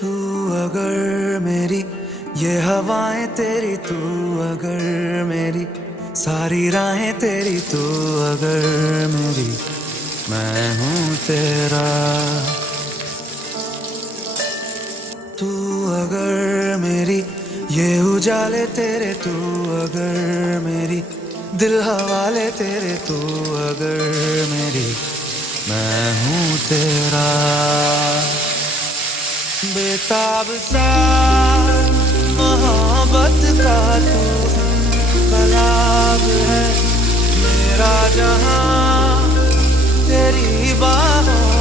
तू अगर मेरी ये हवाएं तेरी, तू अगर मेरी सारी राहें तेरी, तू अगर मेरी मैं हूँ तेरा। तू अगर मेरी ये उजाले तेरे, तू अगर मेरी दिल हवाले तेरे, तू अगर मेरी मैं हूँ तेरा। बेताब सा मोहब्बत का तू इनकलाब है, मेरा जहां तेरी बाहों